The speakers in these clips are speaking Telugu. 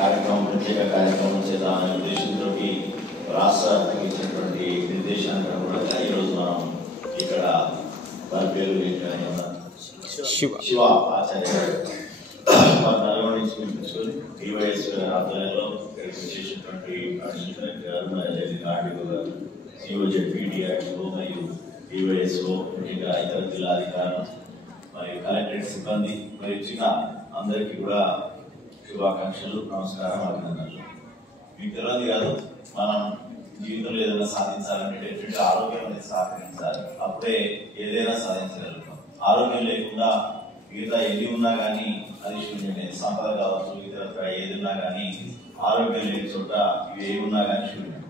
కార్యక్రమం ప్రత్యేక కార్యక్రమం చేద్దామనే ఉద్దేశంతో రాష్ట్రానికి ఇచ్చినటువంటి నిర్దేశానికి అనుగుణంగా ఈరోజు మనం ఇక్కడ వారి పేరు శివ ఆచార్య వారి నల్గొండ నుంచి పిలిపించుకొని టీవైఎస్ ఆధ్వర్యంలో ఇక్కడికి చేసినటువంటి ఆర్టీఓ గారు సిఓజెడ్పీటీఆర్టీఓ మరియు టీవైఎస్ఓ ముఖ్యంగా ఇతర జిల్లా అధికారులు మరియు కలెక్టరేట్ సిబ్బంది మరియు చిన్న అందరికీ కూడా శుభాకాంక్షలు, నమస్కారం, అభినందనలు. మీకు తెలియదు కాదు, మనం జీవితంలో ఏదైనా సాధించాలంటే డెఫినెట్ ఆరోగ్యం అనేది సహకరించాలి. అప్పుడే ఏదైనా సాధించగలుగుతాం. ఆరోగ్యం లేకుండా మిగతా ఏది ఉన్నా కానీ అది శూన్యమే. సంపద కావచ్చు, ఇతర ఏది ఉన్నా కానీ ఆరోగ్యం లేని చోట ఇవి ఏమి ఉన్నా కానీ శూన్యం.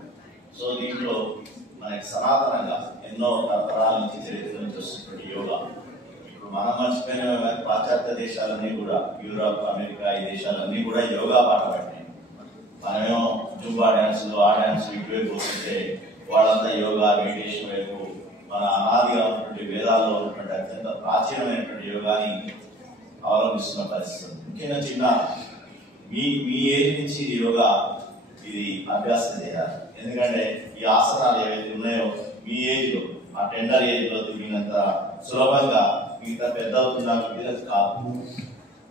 సో దీంట్లో మనకి సనాతనంగా ఎన్నో తరతరాల నుంచి చరిత్ర నుంచి వస్తున్నటువంటి యోగా ఇప్పుడు మనం మర్చిపోయిన పాశ్చాత్య దేశాలన్నీ కూడా, యూరోప్, అమెరికా ఈ దేశాలన్నీ కూడా యోగా పాట పట్టినాయి. మనమేమో జుంబా డ్యాన్సులు, ఆ డ్యాన్సులు ఇటువైపు వస్తుంటే వాళ్ళంతా యోగా, మెడిటేషన్ వైపు మన అనాదిగా ఉన్నటువంటి వేదాల్లో ఉన్నటువంటి అత్యంత ప్రాచీనమైనటువంటి యోగాని అవలంబిస్తున్న పరిస్థితి. ముఖ్యంగా చిన్న మీ ఏజ్ నుంచి యోగా ఇది అభ్యాసం చేయాలి. ఎందుకంటే ఈ ఆసనాలు ఏవైతే ఉన్నాయో మీ ఏజ్ లో, ఆ టెండర్ ఏజ్ లో తిరిగినంత సులభంగా మిగతా పెద్ద అవుతున్నా కాదు.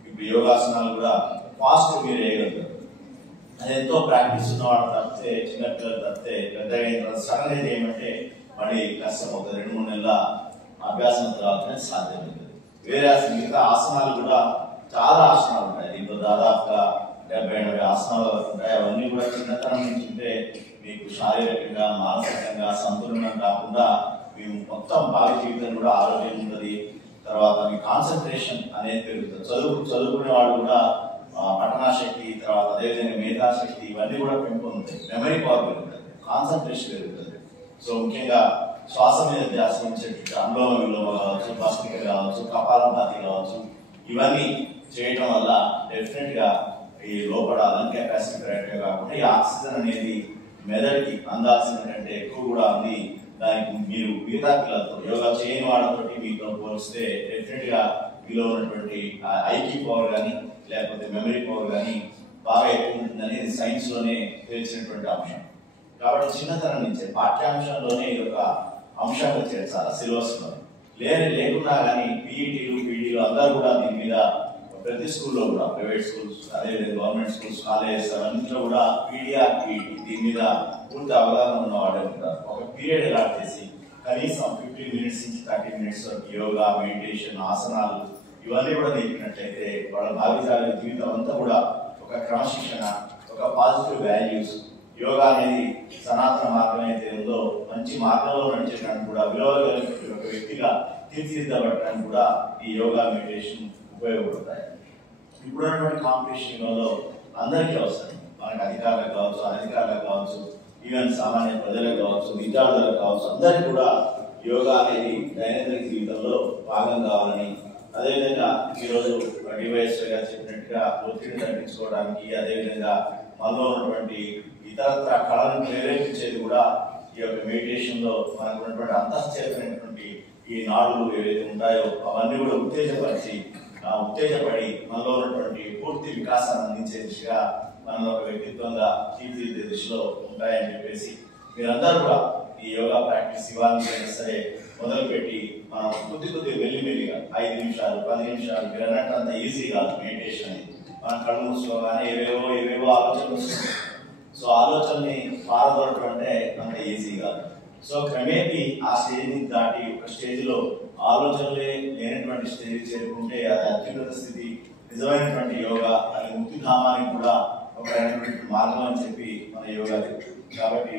ఇప్పుడు యోగాసనాలు కూడా ఫాస్ట్ మీరు వేయగలుగుతారు. అది ఎంతో ప్రాక్టీస్ ఉన్నవాడు తప్పితే, చిన్నపిల్లలు తప్పితే పెద్దగా అయిన తర్వాత సడన్ గా చేయమంటే మళ్ళీ కష్టం అవుతుంది. 2-3 నెలల అభ్యాసం తర్వాత సాధ్యమవుతుంది. వేరే మిగతా ఆసనాలు కూడా చాలా ఆసనాలు ఉంటాయి. దీంట్లో దాదాపుగా 70-80 ఆసనాలు ఉంటాయి. అవన్నీ కూడా చిన్నతనం నుంచి ఉంటే మీకు శారీరకంగా, మానసికంగా సంతులనం కాకుండా మేము మొత్తం భావి జీవితం కూడా ఆరోగ్యం ఉంటుంది. తర్వాత మీ కాన్సన్ట్రేషన్ అనేది పెరుగుతుంది. చదువుకునే వాళ్ళు కూడా పఠనా శక్తి, తర్వాత అదేవిధంగా మేధాశక్తి ఇవన్నీ కూడా పెంపొందుతాయి. మెమరీ పవర్ పెరుగుతుంది, కాన్సన్ట్రేషన్ పెరుగుతుంది. సో ముఖ్యంగా శ్వాస మీద ధ్యాస ఉంచేటట్టు అనులోమ విలోమ కావచ్చు, భస్త్రిక కావచ్చు, కపాలభాతి కావచ్చు, ఇవన్నీ చేయడం వల్ల డెఫినెట్ గా ఈ లోపల లంగ్ కెపాసిటీ కరెక్ట్గా కాకుండా ఈ ఆక్సిజన్ అనేది మెదడుకి అందాల్సిన కంటే ఎక్కువ కూడా అంది. దానికి మీరు మిగతా పిల్లలతో, యోగా చేయని వాళ్ళతో మీతో పోలిస్తే డెఫినెట్ గా మీలో ఉన్నటువంటి ఐక్యూ పవర్ కానీ లేకపోతే మెమరీ పవర్ కానీ బాగా ఎక్కువ ఉంటుందని సైన్స్ లోనే తెలిసినటువంటి అంశం. కాబట్టి చిన్నతనం నుంచే పాఠ్యాంశంలోనే ఇది ఒక అంశంగా చేర్చాలి సిలబస్ లో. లేకున్నా కానీ పీఈటీలు, పీడీలు అందరూ కూడా దీని మీద ప్రతి స్కూల్లో కూడా, ప్రైవేట్ స్కూల్స్ అదేవిధంగా గవర్నమెంట్ స్కూల్స్, కాలేజెస్ అన్నింటిలో కూడా పీడీఆర్, పీఈటీ దీని మీద పూర్తి అవగాహన ఉన్న వాడే ఉంటారు. ఒక పీరియడ్ అలాట్ చేసి కనీసం 15 minutes నుంచి 30 minutes వరకు యోగా, మెడిటేషన్, ఆసనాలు ఇవన్నీ కూడా నేర్పినట్లయితే వాళ్ళ భావిజాల జీవితం అంతా కూడా ఒక క్రమశిక్షణ, ఒక పాజిటివ్ వాల్యూస్, యోగా అనేది సనాతన మార్గం అయితే ఉందో మంచి మార్గంలో నడిచేయడానికి కూడా, విలువలు కలిగిన ఒక వ్యక్తిగా తీర్చిదిద్దబడటానికి కూడా ఈ యోగా, మెడిటేషన్ ఉపయోగపడతాయి. ఇప్పుడున్నటువంటి కాంపిటీషన్లో అందరికీ అవసరం. మనకు అధికారులకు కావచ్చు, అనధికారులకు కావచ్చు, ఈవెన్ సామాన్య ప్రజలకు కావచ్చు, విద్యార్థులకు కావచ్చు, అందరికీ కూడా యోగా అనేది దైనందిన జీవితంలో భాగం కావాలని, అదేవిధంగా ఈరోజు డివైఎస్ గారు చెప్పినట్టుగా ఒత్తిడిని తగ్గించుకోవడానికి, అదేవిధంగా మనలో ఉన్నటువంటి ఇతరత్ర కళలను ప్రేరేపించేది కూడా ఈ యొక్క మెడిటేషన్ లో మనకు ఉన్నటువంటి అంతఃచేతమైనటువంటి ఈ నాడులు ఏవైతే ఉంటాయో అవన్నీ కూడా ఉత్తేజపడి మనలో ఉన్నటువంటి పూర్తి వికాసాన్ని అందించే దిశగా, మనలో ఒక వ్యక్తిత్వంగా తీర్చిదిద్దే దిశలో ఉంటాయని చెప్పేసి మీరందరూ కూడా ఈ యోగా ప్రాక్టీస్ ఇవ్వాలని సరే మొదలుపెట్టి మనం కొద్ది మెల్లిమెల్లిగా 5 నిమిషాలు 10 నిమిషాలు మీరు అన్నట్టు అంత ఈజీ కాదు మెడిటేషన్ అనేది. మనం కళ్ళు మూసుకోగానే ఏవేవో ఆలోచనలు వస్తున్నాయి. సో ఆలోచనని పారదోలటం అంటే అంత ఈజీ కాదు. సో క్రమేపీ ఆ స్టేజ్ దాటి ఒక స్టేజ్ లో ఆలోచనలే లేనటువంటి స్టేజ్ చేరుకుంటే అది అత్యున్నత స్థితి, నిజమైనటువంటి యోగా, అది ముక్తిధామానికి కూడా ఒక మార్గం అని చెప్పి మన యోగా చెప్తుంది. కాబట్టి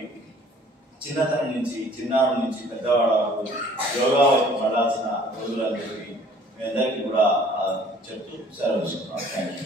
చిన్నతనం నుంచి, చిన్నారుల నుంచి పెద్దవాళ్ళ వరకు యోగా వైపు పడాల్సిన రోజులు అని చెప్పి మీ అందరికీ కూడా చెప్తూ సెలవు తీసుకున్నాను. Thank you.